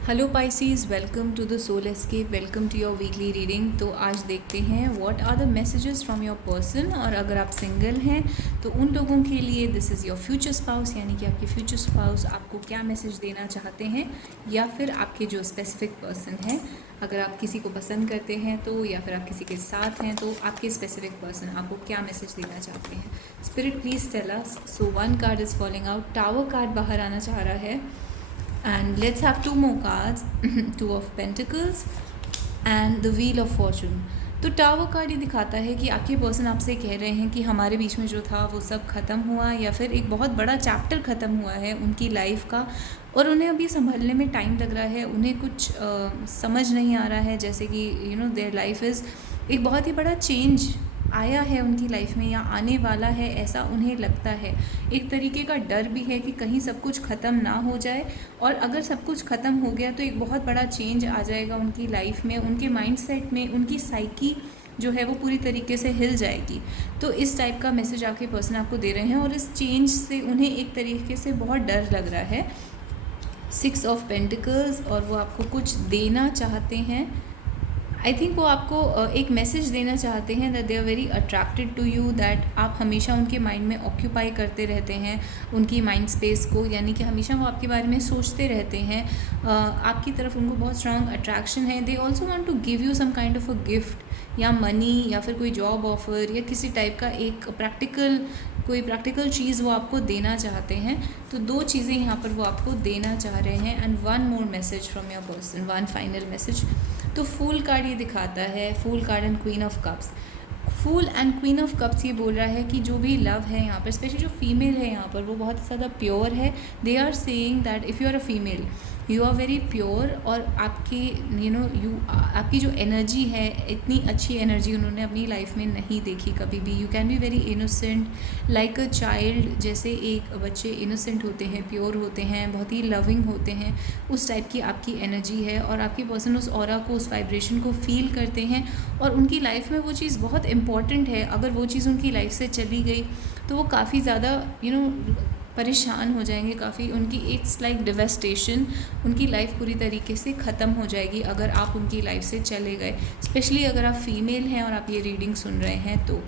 Hello Pisces, welcome to the soul escape, welcome to your weekly reading. तो आज देखते हैं what are the messages from your person. और अगर आप सिंगल हैं तो उन लोगों के लिए this is your future spouse, यानी कि आपके फ्यूचर स्पाउस आपको क्या मैसेज देना चाहते हैं, या फिर आपके जो स्पेसिफिक पर्सन हैं। अगर आप किसी को पसंद करते हैं तो, या फिर आप किसी के साथ हैं तो आपके स्पेसिफिक पर्सन आपको क्या मैसेज देना चाहते हैं। Spirit please tell us. So one card is falling out, tower card बाहर आना चाह रहा है। And let's have two more cards. Two of Pentacles and the Wheel of Fortune. तो टावर कार्ड ये दिखाता है कि आपके पर्सन आपसे कह रहे हैं कि हमारे बीच में जो था वो सब ख़त्म हुआ, या फिर एक बहुत बड़ा चैप्टर ख़त्म हुआ है उनकी लाइफ का, और उन्हें अभी संभलने में टाइम लग रहा है। उन्हें कुछ समझ नहीं आ रहा है, जैसे कि देयर लाइफ इज़ एक बहुत ही बड़ा चेंज आया है उनकी लाइफ में, या आने वाला है, ऐसा उन्हें लगता है। एक तरीके का डर भी है कि कहीं सब कुछ ख़त्म ना हो जाए, और अगर सब कुछ ख़त्म हो गया तो एक बहुत बड़ा चेंज आ जाएगा उनकी लाइफ में, उनके माइंडसेट में, उनकी साइकी जो है वो पूरी तरीके से हिल जाएगी। तो इस टाइप का मैसेज आपके पर्सन आपको दे रहे हैं, और इस चेंज से उन्हें एक तरीके से बहुत डर लग रहा है। 6 ऑफ पेंटिकल्स, और वो आपको कुछ देना चाहते हैं। आई थिंक वो आपको एक मैसेज देना चाहते हैं that they are very attracted to you, that आप हमेशा उनके माइंड में ऑक्यूपाई करते रहते हैं उनकी माइंड स्पेस को, यानी कि हमेशा वो आपके बारे में सोचते रहते हैं। आपकी तरफ उनको बहुत स्ट्रॉन्ग अट्रैक्शन है। They also want to give you some kind of a gift, या मनी, या फिर कोई जॉब ऑफर, या किसी टाइप का एक कोई प्रैक्टिकल चीज़ वो आपको देना चाहते हैं। तो दो चीज़ें यहाँ पर वो आपको देना चाह रहे हैं। And one more message from your person, one final message. तो फूल कार्ड ये दिखाता है, fool card and queen of cups. Fool and queen of cups ये बोल रहा है कि जो भी लव है यहाँ पर, स्पेशली जो फीमेल है यहाँ पर, वो बहुत ज़्यादा प्योर है। They are saying that if you are a female, you are very pure, और आपकी आपकी जो एनर्जी है, इतनी अच्छी एनर्जी उन्होंने अपनी लाइफ में नहीं देखी कभी भी। You can be very innocent like a child, जैसे एक बच्चे इनोसेंट होते हैं, प्योर होते हैं, बहुत ही लविंग होते हैं, उस टाइप की आपकी एनर्जी है। और आपके पर्सन उस ऑरा को, उस वाइब्रेशन को फील करते हैं, और उनकी लाइफ में वो चीज़ बहुत इंपॉर्टेंट है। अगर वो चीज़ उनकी लाइफ से चली गई तो वो काफ़ी ज़्यादा परेशान हो जाएंगे, काफ़ी उनकी इट्स लाइक डिवेस्टेशन, उनकी लाइफ पूरी तरीके से ख़त्म हो जाएगी अगर आप उनकी लाइफ से चले गए। स्पेशली अगर आप फीमेल हैं और आप ये रीडिंग सुन रहे हैं तो।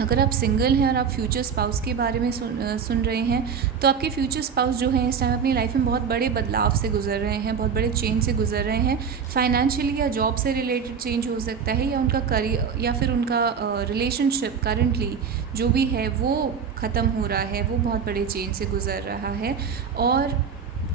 अगर आप सिंगल हैं और आप फ्यूचर स्पाउस के बारे में सुन रहे हैं, तो आपके फ्यूचर स्पाउस जो हैं इस टाइम अपनी लाइफ में बहुत बड़े बदलाव से गुजर रहे हैं, बहुत बड़े चेंज से गुजर रहे हैं। फाइनेंशियली या जॉब से रिलेटेड चेंज हो सकता है, या उनका करियर, या फिर उनका रिलेशनशिप करंटली जो भी है वो ख़त्म हो रहा है, वो बहुत बड़े चेंज से गुजर रहा है। और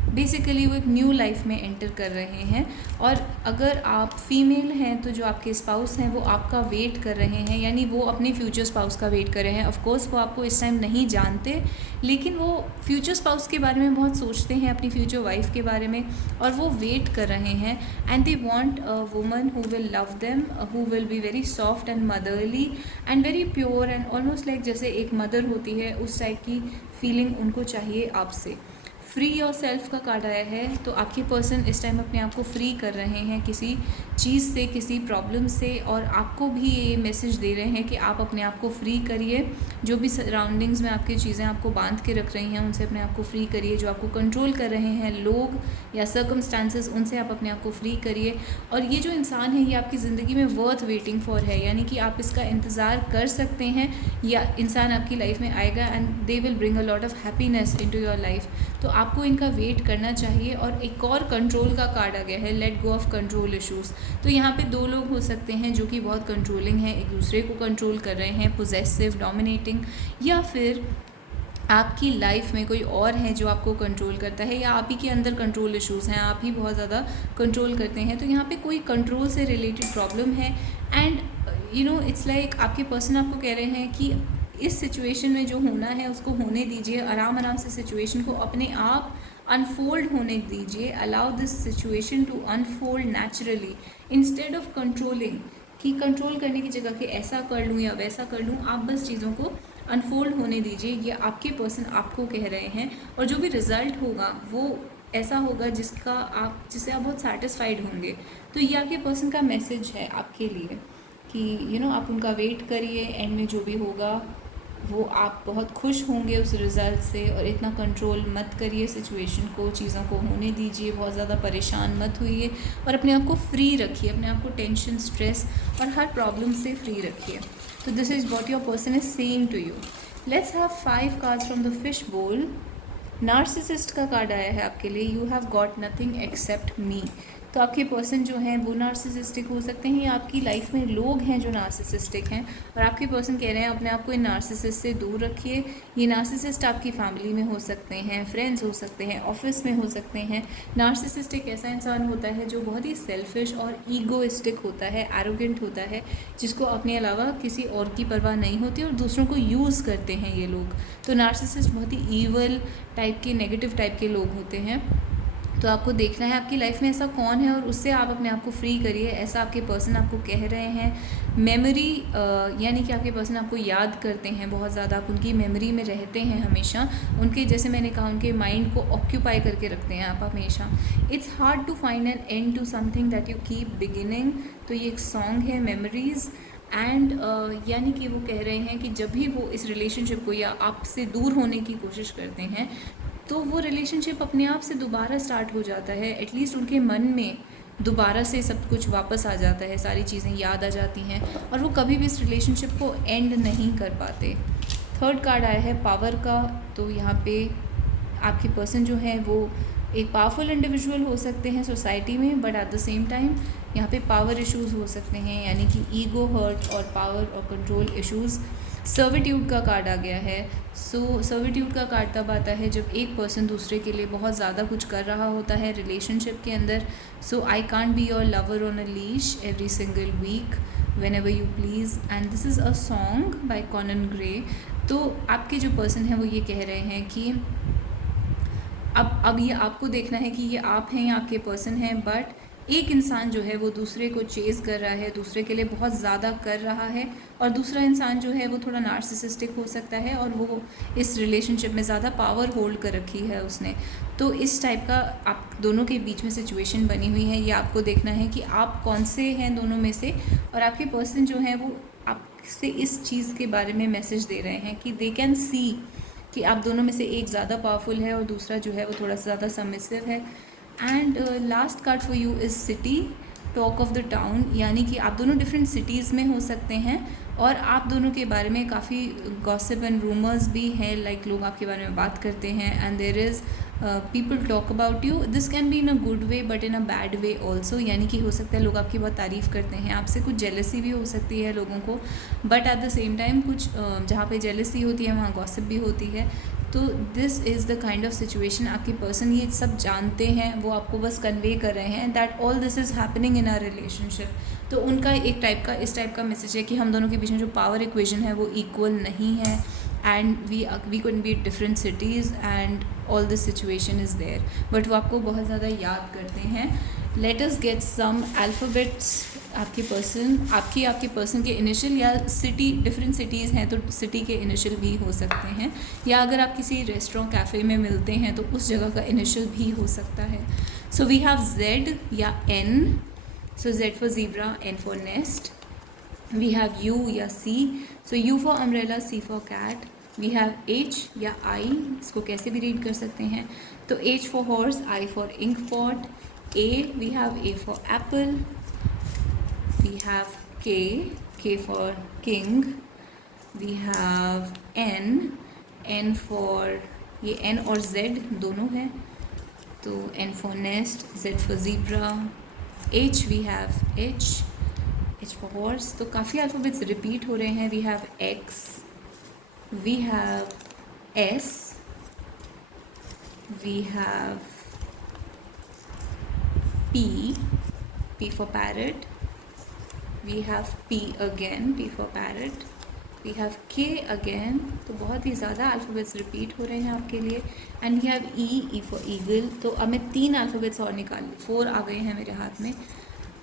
बेसिकली वो एक न्यू लाइफ में एंटर कर रहे हैं। और अगर आप फीमेल हैं तो जो आपके स्पाउस हैं वो आपका वेट कर रहे हैं, यानी वो अपने फ्यूचर स्पाउस का वेट कर रहे हैं। ऑफ कोर्स वो आपको इस टाइम नहीं जानते, लेकिन वो फ्यूचर स्पाउस के बारे में बहुत सोचते हैं, अपनी फ्यूचर वाइफ के बारे में, और वो वेट कर रहे हैं। And they want a woman who will love them, who will be very soft and motherly and very pure, and almost like जैसे एक मदर होती है, उस टाइप की फीलिंग उनको चाहिए आपसे। फ्री योर सेल्फ का कार्ड आया है, तो आपके पर्सन इस टाइम अपने आप को फ्री कर रहे हैं किसी चीज़ से, किसी प्रॉब्लम से, और आपको भी ये मैसेज दे रहे हैं कि आप अपने आप को फ्री करिए। जो भी सराउंडिंग्स में आपकी चीज़ें आपको बांध के रख रही हैं उनसे अपने आप को फ्री करिए। जो आपको कंट्रोल कर रहे हैं लोग या सर्कमस्टांसेस, उनसे आप अपने आप को फ्री करिए। और ये जो इंसान है ये आपकी ज़िंदगी में वर्थ वेटिंग फॉर है, यानी कि आप इसका इंतज़ार कर सकते हैं, या इंसान आपकी लाइफ में आएगा and they will bring a lot of happiness into your life. तो आपको इनका वेट करना चाहिए। और एक और कंट्रोल का कार्ड आ गया है, let go of control issues. तो यहाँ पे दो लोग हो सकते हैं जो कि बहुत कंट्रोलिंग हैं, एक दूसरे को कंट्रोल कर रहे हैं, पोजेसिव, डोमिनेटिंग, या फिर आपकी लाइफ में कोई और है जो आपको कंट्रोल करता है, या आप ही के अंदर कंट्रोल इश्यूज़ हैं, आप ही बहुत ज़्यादा कंट्रोल करते हैं। तो यहाँ पे कोई कंट्रोल से रिलेटेड प्रॉब्लम है। एंड इट्स लाइक आपके पर्सन आपको कह रहे हैं कि इस सिचुएशन में जो होना है उसको होने दीजिए, आराम आराम से सिचुएशन को अपने आप अनफोल्ड होने दीजिए। Allow this situation to unfold naturally instead of controlling, कि कंट्रोल करने की जगह कि ऐसा कर लूँ या वैसा कर लूँ, आप बस चीज़ों को अनफोल्ड होने दीजिए। ये आपके पर्सन आपको कह रहे हैं, और जो भी रिज़ल्ट होगा वो ऐसा होगा जिससे आप बहुत सेटिस्फाइड होंगे। तो ये आपके पर्सन का मैसेज है आपके लिए कि आप उनका वेट करिए, एंड में जो भी होगा वो आप बहुत खुश होंगे उस रिज़ल्ट से। और इतना कंट्रोल मत करिए सिचुएशन को, चीज़ों को होने दीजिए, बहुत ज़्यादा परेशान मत होइए और अपने आप को फ्री रखिए, अपने आप को टेंशन, स्ट्रेस और हर प्रॉब्लम से फ्री रखिए। तो this is what your person is saying to you. Let's have 5 cards from the fish bowl. Narcissist का कार्ड आया है आपके लिए, you have got nothing except me. तो आपके पर्सन जो हैं वो नार्सिसिस्टिक हो सकते हैं या आपकी लाइफ में लोग हैं जो नार्सिसिस्टिक हैं, और आपके पर्सन कह रहे हैं अपने आप को इन नार्सिसिस्ट से दूर रखिए। ये नार्सिसिस्ट आपकी फैमिली में हो सकते हैं, फ्रेंड्स हो सकते हैं, ऑफिस में हो सकते हैं। नार्सिसिस्ट एक ऐसा इंसान होता है जो बहुत ही सेल्फिश और ईगोइस्टिक होता है, एरोगेंट होता है, जिसको अपने अलावा किसी और की परवाह नहीं होती और दूसरों को यूज़ करते हैं ये लोग। तो नार्सिसिस्ट बहुत ही ईवल टाइप के, नेगेटिव टाइप के लोग होते हैं। तो आपको देखना है आपकी लाइफ में ऐसा कौन है और उससे आप अपने आप को फ्री करिए। ऐसा आपके पर्सन आपको कह रहे हैं। मेमोरी यानी कि आपके पर्सन आपको याद करते हैं बहुत ज़्यादा, आप उनकी मेमोरी में रहते हैं हमेशा। उनके, जैसे मैंने कहा, उनके माइंड को ऑक्यूपाई करके रखते हैं आप हमेशा। It's hard to find an end to something that you keep beginning. तो ये एक सॉन्ग है, मेमोरीज़। एंड यानी कि वो कह रहे हैं कि जब भी वो इस रिलेशनशिप को या आपसे दूर होने की कोशिश करते हैं तो वो रिलेशनशिप अपने आप से दोबारा स्टार्ट हो जाता है। एटलीस्ट उनके मन में दोबारा से सब कुछ वापस आ जाता है, सारी चीज़ें याद आ जाती हैं और वो कभी भी इस रिलेशनशिप को एंड नहीं कर पाते। थर्ड कार्ड आया है पावर का। तो यहाँ पे आपके पर्सन जो है वो एक पावरफुल इंडिविजुअल हो सकते हैं सोसाइटी में, but at the same time यहाँ पे पावर इश्यूज़ हो सकते हैं, यानी कि ईगो हर्ट और पावर और कंट्रोल इश्यूज़। सर्विट्यूड का कार्ड आ गया है। सो सर्विट्यूड का कार्ड तब आता है जब एक पर्सन दूसरे के लिए बहुत ज़्यादा कुछ कर रहा होता है रिलेशनशिप के अंदर। So I can't be your lover on a leash every single week whenever you please, and this is a song by Conan Gray। तो आपके जो पर्सन है वो ये कह रहे हैं कि अब ये आपको देखना है कि ये आप हैं या आपके पर्सन हैं, बट एक इंसान जो है वो दूसरे को चेज़ कर रहा है, दूसरे के लिए बहुत ज़्यादा कर रहा है, और दूसरा इंसान जो है वो थोड़ा नार्सिसिस्टिक हो सकता है और वो इस रिलेशनशिप में ज़्यादा पावर होल्ड कर रखी है उसने। तो इस टाइप का आप दोनों के बीच में सिचुएशन बनी हुई है। ये आपको देखना है कि आप कौन से हैं दोनों में से, और आपके पर्सन जो है वो आपसे इस चीज़ के बारे में मैसेज दे रहे हैं कि दे कैन सी कि आप दोनों में से एक ज़्यादा पावरफुल है और दूसरा जो है वो थोड़ा सा ज़्यादा सबमिसिव है। And last card for you is city, talk of the town, यानी कि आप दोनों डिफरेंट सिटीज़ में हो सकते हैं और आप दोनों के बारे में काफ़ी गॉसिप एंड रूमर्स भी हैं, लाइक लोग आपके बारे में बात करते हैं and there is people talk about you. This can be in a good way but in a bad way also, यानी कि हो सकता है लोग आपकी बहुत तारीफ़ करते हैं, आपसे कुछ जेलसी भी हो सकती है लोगों को, but at the same time कुछ जहाँ पे जेलसी होती है वहाँ गॉसिप भी होती है। तो this is the kind of situation. आपके पर्सन ये सब जानते हैं, वो आपको बस कन्वे कर रहे हैं that all this is happening in our relationship. तो उनका एक टाइप का इस टाइप का मैसेज है कि हम दोनों के बीच में जो पावर इक्वेशन है वो इक्वल नहीं है, and we can be different cities and all this situation is there, but वो आपको बहुत ज़्यादा याद करते हैं। Let us get some alphabets. आपके पर्सन के इनिशियल, या सिटी, डिफरेंट सिटीज़ हैं तो सिटी के इनिशियल भी हो सकते हैं, या अगर आप किसी रेस्टोरेंट कैफ़े में मिलते हैं तो उस जगह का इनिशियल भी हो सकता है। सो वी हैव Z या N। So Z for zebra, N for nest. We have U या C। So U for umbrella, C for cat. We have H या I, इसको कैसे भी रीड कर सकते हैं। तो H for horse, I for ink pot. We have A for apple. We have K for king. We have N for, ये N और Z दोनों हैं, तो N for nest, Z for zebra। H we have H for horse। तो काफ़ी alphabets repeat हो रहे हैं। We have X, we have S, we have P for parrot। We have P again, P for parrot। We have K again। तो बहुत ही ज़्यादा alphabets repeat हो रहे हैं आपके लिए। And we have E for eagle। तो अब मैं 3 अल्फ़ाबेट्स और निकाल ली, 4 आ गए हैं मेरे हाथ में।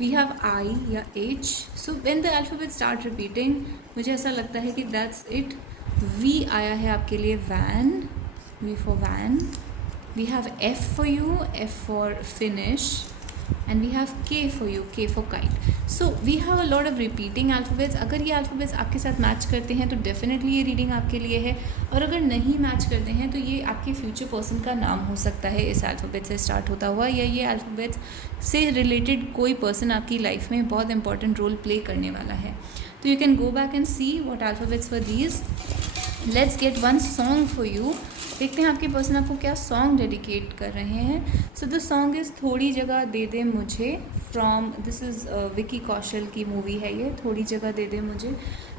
वी हैव I या H। So when the alphabet start repeating, मुझे ऐसा लगता है कि दैट्स इट। V आया है आपके लिए, van, V for van। We have F for you, F for finish। and we have K for you, K for kite. So we have a lot of repeating alphabets. अगर ये alphabets आपके साथ match करते हैं तो definitely ये reading आपके लिए है, और अगर नहीं मैच करते हैं तो ये आपके फ्यूचर पर्सन का नाम हो सकता है इस अल्फ़ाबेट से स्टार्ट होता हुआ, या ये अल्फ़ाबेट्स से रिलेटेड कोई पर्सन आपकी लाइफ में बहुत इंपॉर्टेंट रोल प्ले करने वाला है. तो you can go back and see what alphabets were these. Let's get one song for you. देखते हैं आपके पर्सन आपको क्या सॉन्ग डेडिकेट कर रहे हैं. सो द सॉन्ग इज़ थोड़ी जगह दे दे मुझे, from this is Vicky Kaushal की मूवी है ये, थोड़ी जगह दे दे मुझे.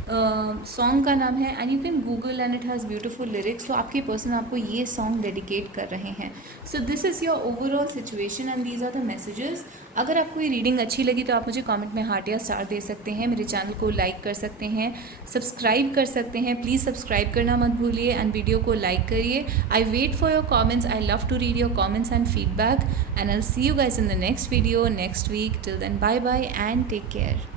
सॉन्ग का नाम है, and you can Google and it has beautiful lyrics. तो आपके पर्सन आपको ये सॉन्ग डेडिकेट कर रहे हैं. So this is your overall situation and these are the messages. अगर आपको ये रीडिंग अच्छी लगी तो आप मुझे कमेंट में हार्ट या स्टार दे सकते हैं, मेरे चैनल को लाइक कर सकते हैं, सब्सक्राइब कर सकते हैं. प्लीज़ सब्सक्राइब करना मत भूलिए एंड वीडियो को लाइक करिए. I wait for your comments. I love to read your comments and feedback, and I will see you guys in the next video next week. Till then, bye bye and take care.